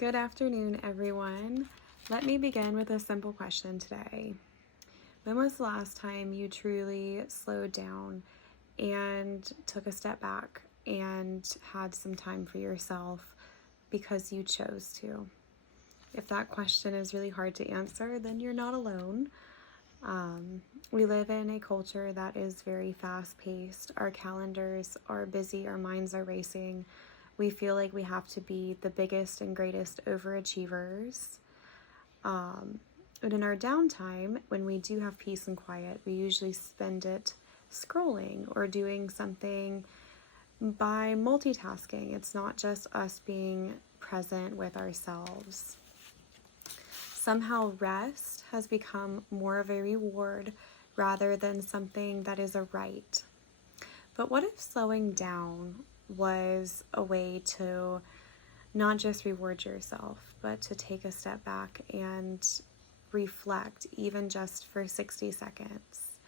Good afternoon, everyone. Let me begin with a simple question today. When was the last time you truly slowed down and took a step back and had some time for yourself because you chose to? If that question is really hard to answer, then you're not alone. We live in a culture that is very fast paced. Our calendars are busy, our minds are racing. We feel like we have to be the biggest and greatest overachievers. But in our downtime, when we do have peace and quiet, we usually spend it scrolling or doing something by multitasking. It's not just us being present with ourselves. Somehow rest has become more of a reward rather than something that is a right. But what if slowing down was a way to not just reward yourself, but to take a step back and reflect, even just for 60 seconds?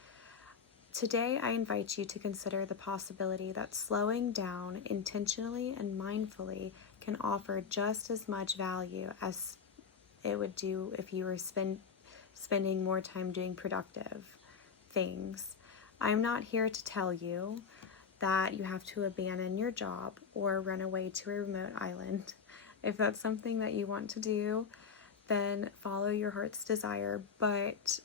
Today, I invite you to consider the possibility that slowing down intentionally and mindfully can offer just as much value as it would do if you were spending more time doing productive things. I'm not here to tell you that you have to abandon your job or run away to a remote island. If that's something that you want to do, then follow your heart's desire. But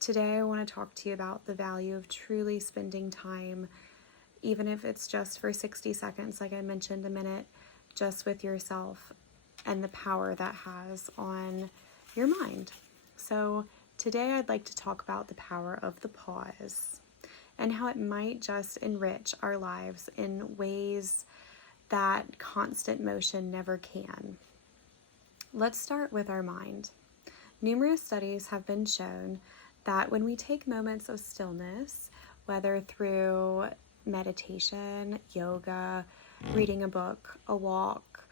today I want to talk to you about the value of truly spending time, even if it's just for 60 seconds, like I mentioned a minute, just with yourself, and the power that has on your mind. So today I'd like to talk about the power of the pause and how it might just enrich our lives in ways that constant motion never can. Let's start with our mind. Numerous studies have been shown that when we take moments of stillness, whether through meditation, yoga, reading a book, a walk,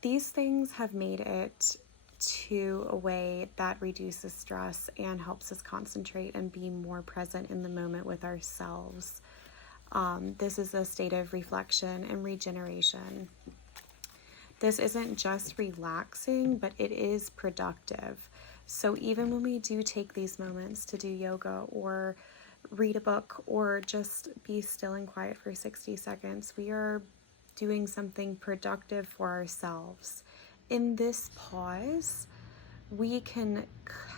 these things have made it to a way that reduces stress and helps us concentrate and be more present in the moment with ourselves. This is a state of reflection and regeneration. This isn't just relaxing, but it is productive. So even when we do take these moments to do yoga or read a book or just be still and quiet for 60 seconds, we are doing something productive for ourselves. In this pause, we can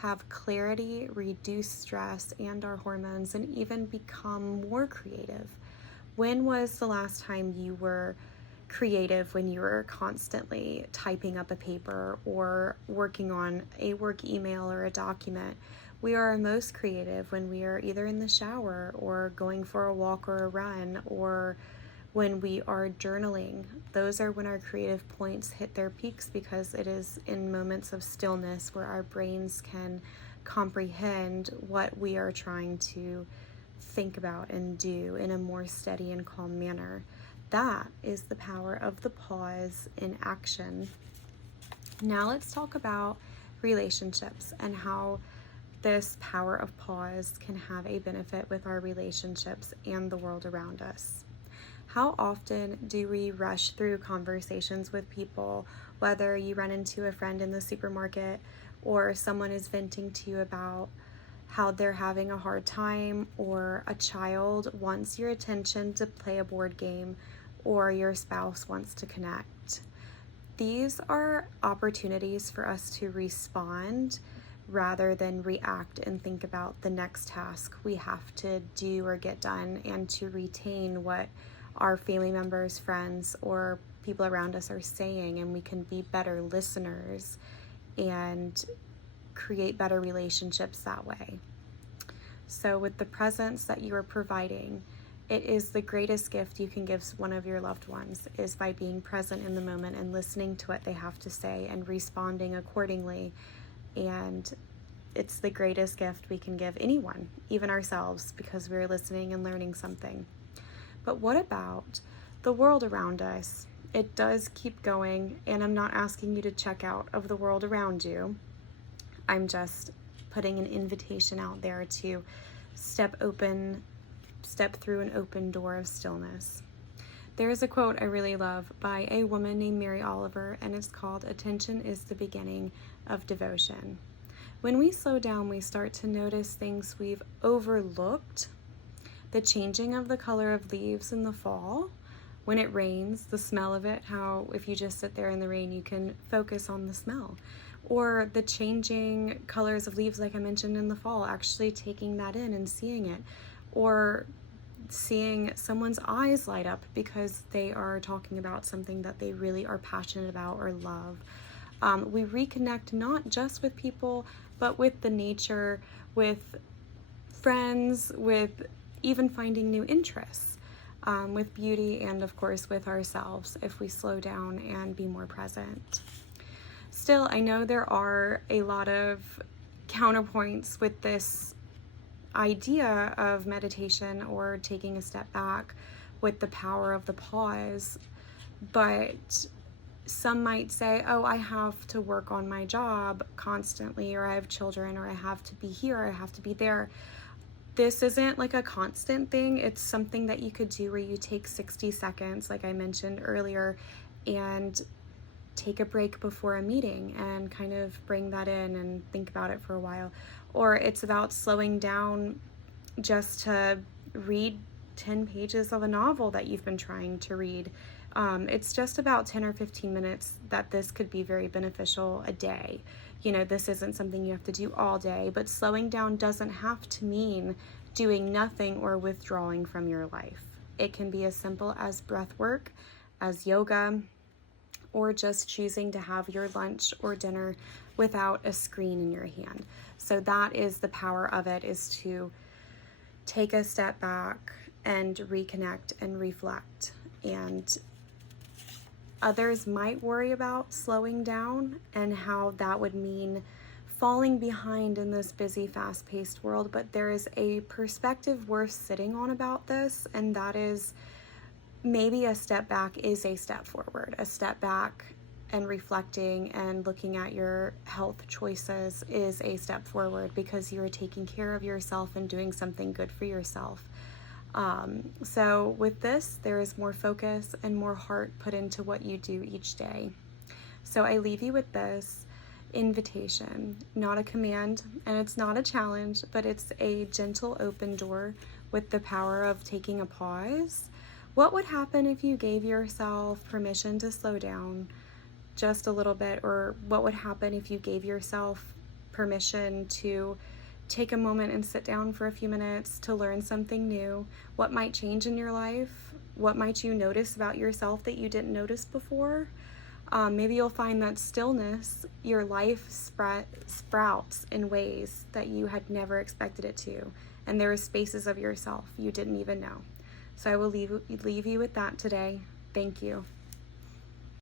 have clarity, reduce stress and our hormones, and even become more creative. When was the last time you were creative when you were constantly typing up a paper or working on a work email or a document? We are most creative when we are either in the shower or going for a walk or a run, or when we are journaling. Those are when our creative points hit their peaks, because it is in moments of stillness where our brains can comprehend what we are trying to think about and do in a more steady and calm manner. That is the power of the pause in action. Now let's talk about relationships and how this power of pause can have a benefit with our relationships and the world around us. How often do we rush through conversations with people, whether you run into a friend in the supermarket or someone is venting to you about how they're having a hard time, or a child wants your attention to play a board game, or your spouse wants to connect. These are opportunities for us to respond rather than react and think about the next task we have to do or get done, and to retain what our family members, friends, or people around us are saying, and we can be better listeners and create better relationships that way. So with the presence that you are providing, it is the greatest gift you can give one of your loved ones, is by being present in the moment and listening to what they have to say and responding accordingly. And it's the greatest gift we can give anyone, even ourselves, because we're listening and learning something. But what about the world around us? It does keep going, and I'm not asking you to check out of the world around you. I'm just putting an invitation out there to step through an open door of stillness. There's a quote I really love by a woman named Mary Oliver, and it's called, "Attention is the beginning of devotion." When we slow down, we start to notice things we've overlooked. The changing of the color of leaves in the fall, when it rains, the smell of it, how if you just sit there in the rain, you can focus on the smell. Or the changing colors of leaves, like I mentioned in the fall, actually taking that in and seeing it. Or seeing someone's eyes light up because they are talking about something that they really are passionate about or love. We reconnect not just with people, but with the nature, with friends, with even finding new interests, with beauty, and of course with ourselves if we slow down and be more present. Still, I know there are a lot of counterpoints with this idea of meditation or taking a step back with the power of the pause, but some might say, oh, I have to work on my job constantly, or I have children, or I have to be here, or I have to be there. This isn't like a constant thing. It's something that you could do where you take 60 seconds, like I mentioned earlier, and take a break before a meeting and kind of bring that in and think about it for a while. Or it's about slowing down just to read 10 pages of a novel that you've been trying to read. It's just about 10 or 15 minutes that this could be very beneficial a day. You know, this isn't something you have to do all day, but slowing down doesn't have to mean doing nothing or withdrawing from your life. It can be as simple as breath work, as yoga, or just choosing to have your lunch or dinner without a screen in your hand. So that is the power of it, is to take a step back and reconnect and reflect. And others might worry about slowing down and how that would mean falling behind in this busy, fast-paced world, but there is a perspective worth sitting on about this, and that is maybe a step back is a step forward. A step back and reflecting and looking at your health choices is a step forward because you're taking care of yourself and doing something good for yourself. So with this, there is more focus and more heart put into what you do each day. So I leave you with this invitation, not a command, and it's not a challenge, but it's a gentle open door with the power of taking a pause. What would happen if you gave yourself permission to slow down just a little bit? Or what would happen if you gave yourself permission to take a moment and sit down for a few minutes to learn something new? What might change in your life? What might you notice about yourself that you didn't notice before? Maybe you'll find that stillness, your life sprouts in ways that you had never expected it to. And there are spaces of yourself you didn't even know. So I will leave you with that today. Thank you.